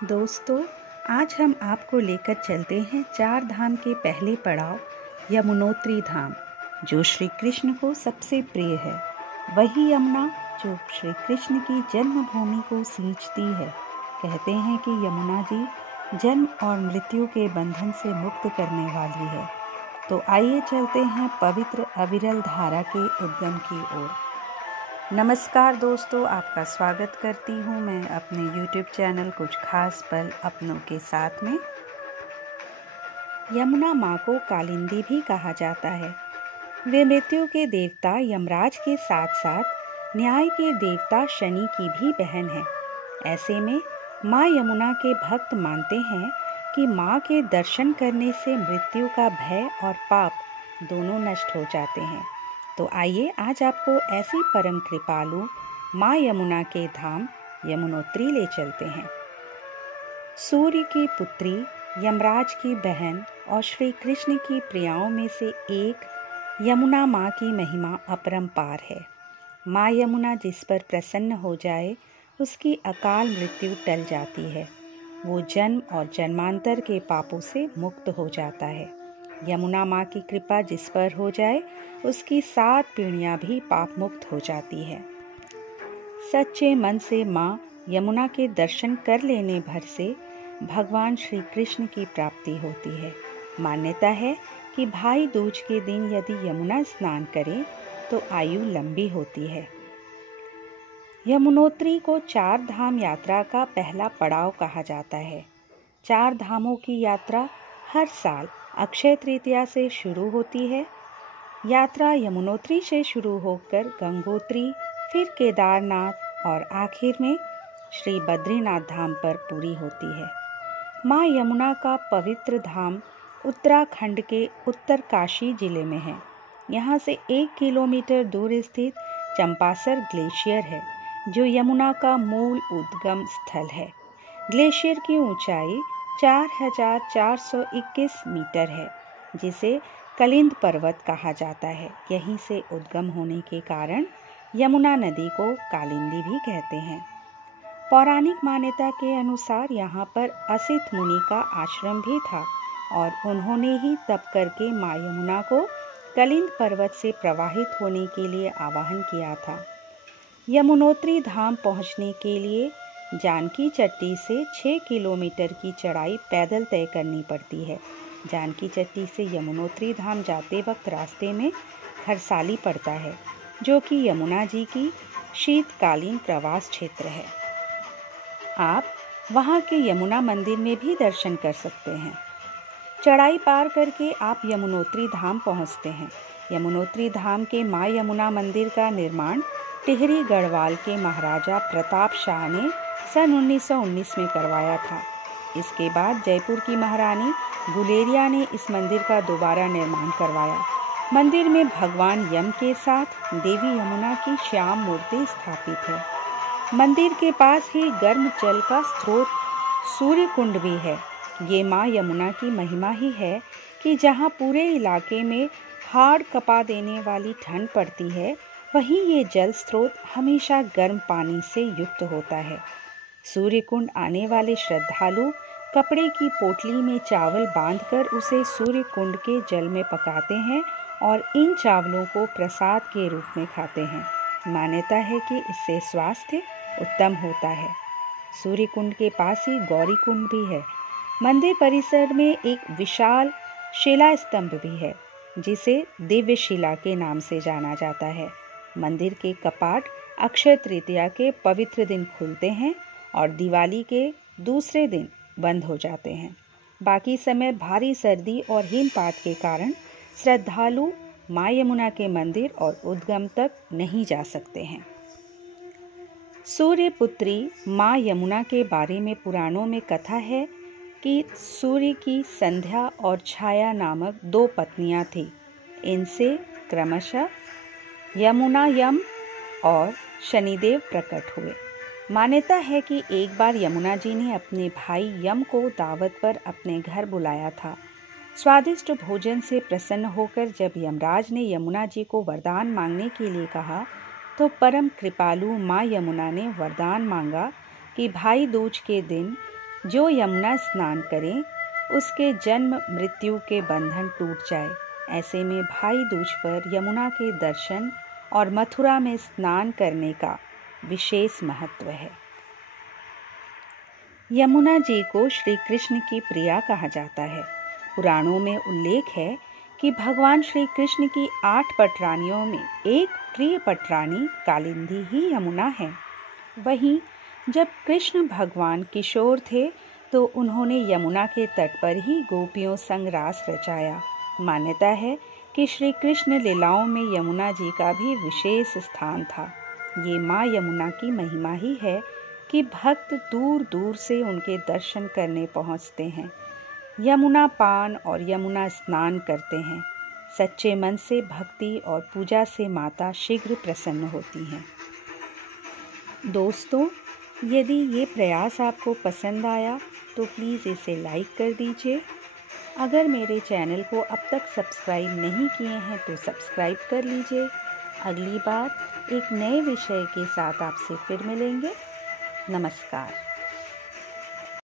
दोस्तों, आज हम आपको लेकर चलते हैं चार धाम के पहले पड़ाव यमुनोत्री धाम, जो श्री कृष्ण को सबसे प्रिय है। वही यमुना जो श्री कृष्ण की जन्मभूमि को सींचती है। कहते हैं कि यमुना जी जन्म और मृत्यु के बंधन से मुक्त करने वाली है। तो आइए चलते हैं पवित्र अविरल धारा के उद्गम की ओर। नमस्कार दोस्तों, आपका स्वागत करती हूँ मैं अपने YouTube चैनल कुछ खास पल अपनों के साथ में। यमुना माँ को कालिंदी भी कहा जाता है। वे मृत्यु के देवता यमराज के साथ साथ न्याय के देवता शनि की भी बहन है। ऐसे में माँ यमुना के भक्त मानते हैं कि माँ के दर्शन करने से मृत्यु का भय और पाप दोनों नष्ट हो जाते हैं। तो आइए आज आपको ऐसी परम कृपालु माँ यमुना के धाम यमुनोत्री ले चलते हैं। सूर्य की पुत्री, यमराज की बहन और श्री कृष्ण की प्रियाओं में से एक यमुना माँ की महिमा अपरंपार है। माँ यमुना जिस पर प्रसन्न हो जाए उसकी अकाल मृत्यु टल जाती है। वो जन्म और जन्मांतर के पापों से मुक्त हो जाता है। यमुना माँ की कृपा जिस पर हो जाए उसकी 7 पीढ़ियाँ भी पाप मुक्त हो जाती है। सच्चे मन से माँ यमुना के दर्शन कर लेने भर से भगवान श्री कृष्ण की प्राप्ति होती है। मान्यता है कि भाई दूज के दिन यदि यमुना स्नान करें तो आयु लंबी होती है। यमुनोत्री को 4 धाम यात्रा का पहला पड़ाव कहा जाता है। 4 धामों की यात्रा हर साल अक्षय तृतीया से शुरू होती है। यात्रा यमुनोत्री से शुरू होकर गंगोत्री, फिर केदारनाथ और आखिर में श्री बद्रीनाथ धाम पर पूरी होती है। माँ यमुना का पवित्र धाम उत्तराखंड के उत्तरकाशी जिले में है। यहाँ से 1 किलोमीटर दूर स्थित चंपासर ग्लेशियर है, जो यमुना का मूल उद्गम स्थल है। ग्लेशियर की ऊंचाई 4421 मीटर है, जिसे कलिंद पर्वत कहा जाता है। यहीं से उद्गम होने के कारण यमुना नदी को कालिंदी भी कहते हैं। पौराणिक मान्यता के अनुसार यहाँ पर असित मुनि का आश्रम भी था और उन्होंने ही तप करके माँ यमुना को कलिंद पर्वत से प्रवाहित होने के लिए आवाहन किया था। यमुनोत्री धाम पहुँचने के लिए जानकी चट्टी से 6 किलोमीटर की चढ़ाई पैदल तय करनी पड़ती है। जानकी चट्टी से यमुनोत्री धाम जाते वक्त रास्ते में खरसाली पड़ता है, जो कि यमुना जी की शीतकालीन प्रवास क्षेत्र है। आप वहां के यमुना मंदिर में भी दर्शन कर सकते हैं। चढ़ाई पार करके आप यमुनोत्री धाम पहुंचते हैं। यमुनोत्री धाम के माँ यमुना मंदिर का निर्माण टिहरी गढ़वाल के महाराजा प्रताप शाह ने सन 1919 में करवाया था। इसके बाद जयपुर की महारानी गुलेरिया ने इस मंदिर का दोबारा निर्माण करवाया। मंदिर में भगवान यम के साथ देवी यमुना की श्याम मूर्ति स्थापित है। मंदिर के पास ही गर्म जल का स्रोत सूर्य कुंड भी है। ये माँ यमुना की महिमा ही है कि जहाँ पूरे इलाके में हाड़ कपा देने वाली ठंड पड़ती है, वहीं ये जल स्रोत हमेशा गर्म पानी से युक्त होता है। सूर्य कुंड आने वाले श्रद्धालु कपड़े की पोटली में चावल बांधकर उसे सूर्य कुंड के जल में पकाते हैं और इन चावलों को प्रसाद के रूप में खाते हैं। मान्यता है कि इससे स्वास्थ्य उत्तम होता है। सूर्य कुंड के पास ही गौरी कुंड भी है। मंदिर परिसर में एक विशाल शिला स्तंभ भी है, जिसे दिव्य शिला के नाम से जाना जाता है। मंदिर के कपाट अक्षय तृतीया के पवित्र दिन खुलते हैं और दिवाली के दूसरे दिन बंद हो जाते हैं। बाकी समय भारी सर्दी और हिमपात के कारण श्रद्धालु माँ यमुना के मंदिर और उद्गम तक नहीं जा सकते हैं। सूर्य पुत्री माँ यमुना के बारे में पुराणों में कथा है कि सूर्य की संध्या और छाया नामक 2 पत्नियां थीं। इनसे क्रमशः यमुना यम और शनिदेव प्रकट हुए। मान्यता है कि एक बार यमुना जी ने अपने भाई यम को दावत पर अपने घर बुलाया था। स्वादिष्ट भोजन से प्रसन्न होकर जब यमराज ने यमुना जी को वरदान मांगने के लिए कहा, तो परम कृपालु माँ यमुना ने वरदान मांगा कि भाई दूज के दिन जो यमुना स्नान करे उसके जन्म मृत्यु के बंधन टूट जाए। ऐसे में भाई दूज पर यमुना के दर्शन और मथुरा में स्नान करने का विशेष महत्व है। यमुना जी को श्री कृष्ण की प्रिया कहा जाता है। पुराणों में उल्लेख है कि भगवान श्री कृष्ण की 8 पटरानियों में एक प्रिय पटरानी कालिंदी ही यमुना है। वहीं जब कृष्ण भगवान किशोर थे तो उन्होंने यमुना के तट पर ही गोपियों संग रास रचाया। मान्यता है कि श्री कृष्ण लीलाओं में यमुना जी का भी विशेष स्थान था। ये माँ यमुना की महिमा ही है कि भक्त दूर दूर से उनके दर्शन करने पहुँचते हैं, यमुना पान और यमुना स्नान करते हैं। सच्चे मन से भक्ति और पूजा से माता शीघ्र प्रसन्न होती हैं। दोस्तों, यदि ये प्रयास आपको पसंद आया तो प्लीज़ इसे लाइक कर दीजिए। अगर मेरे चैनल को अब तक सब्सक्राइब नहीं किए हैं तो सब्सक्राइब कर लीजिए। अगली बार एक नए विषय के साथ आपसे फिर मिलेंगे। नमस्कार।